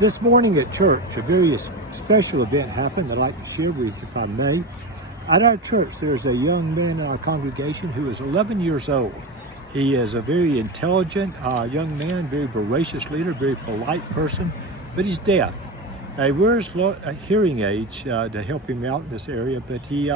This morning at church, a very special event happened that I'd like to share with you, if I may. At our church, there's a young man in our congregation who is 11 years old. He is a very intelligent young man, very voracious leader, very polite person, but he's deaf. He wears a hearing aids to help him out in this area, but he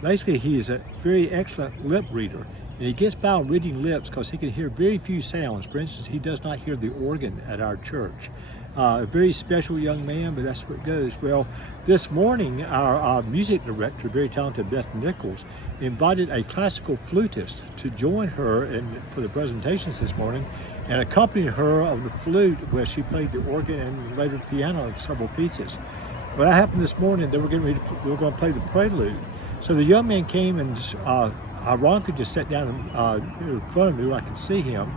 basically he is a very excellent lip reader. And he gets by reading lips because he can hear very few sounds. For instance, he does not hear the organ at our church. A very special young man, but that's where it goes. Well, this morning, our music director, very talented Beth Nichols, invited a classical flutist to join her for the presentations this morning and accompany her on the flute where she played the organ and later piano in several pieces. Well, that happened this morning. They were going to play the prelude. So the young man came and ironically just sat down in front of me where I could see him.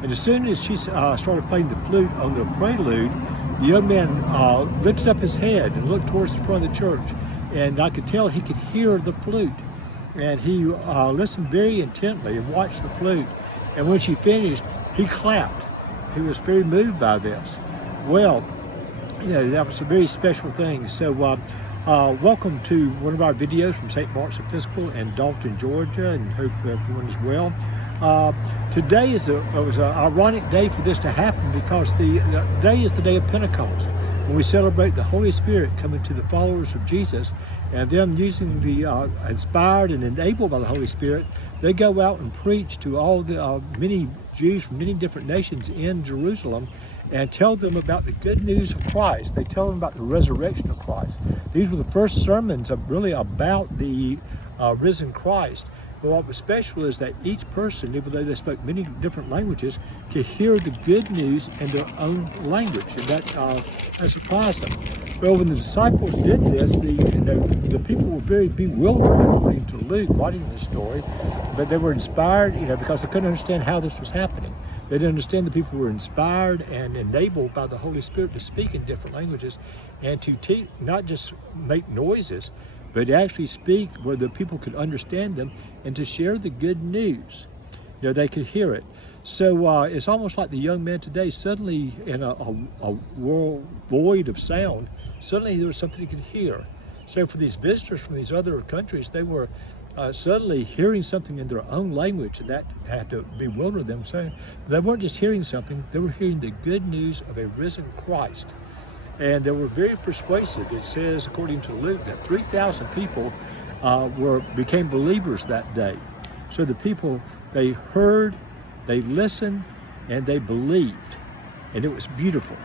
And as soon as she started playing the flute on the prelude, the young man lifted up his head and looked towards the front of the church. And I could tell he could hear the flute. And he listened very intently and watched the flute. And when she finished, he clapped. He was very moved by this. Well, you know, that was a very special thing. So welcome to one of our videos from St. Mark's Episcopal in Dalton, Georgia, and hope everyone is well. Today was an ironic day for this to happen because the day is the day of Pentecost, when we celebrate the Holy Spirit coming to the followers of Jesus, and them using the inspired and enabled by the Holy Spirit, they go out and preach to all the many Jews from many different nations in Jerusalem and tell them about the good news of Christ. They tell them about the resurrection of Christ. These were the first sermons really about the risen Christ. But what was special is that each person, even though they spoke many different languages, could hear the good news in their own language, and that surprised them. Well, when the disciples did this, the people were very bewildered, according to Luke, writing this story, but they were inspired, because they couldn't understand how this was happening. They didn't understand the people were inspired and enabled by the Holy Spirit to speak in different languages and to not just make noises, but actually speak where the people could understand them and to share the good news. They could hear it. So it's almost like the young man today, suddenly in a world void of sound, suddenly there was something he could hear. So for these visitors from these other countries, they were suddenly hearing something in their own language, and that had to bewilder them. So they weren't just hearing something, they were hearing the good news of a risen Christ. And they were very persuasive. It says, according to Luke, that 3,000 people became believers that day. So the people, they heard, they listened, and they believed. And it was beautiful.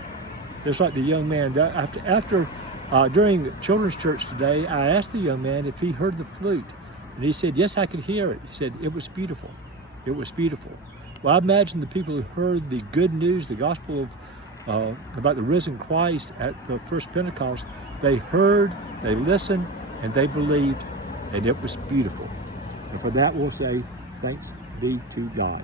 Just like the young man, during children's church today, I asked the young man if he heard the flute. And he said, yes, I could hear it. He said, it was beautiful. It was beautiful. Well, I imagine the people who heard the good news, the gospel about the risen Christ at the first Pentecost, they heard, they listened, and they believed, and it was beautiful. And for that we'll say, thanks be to God.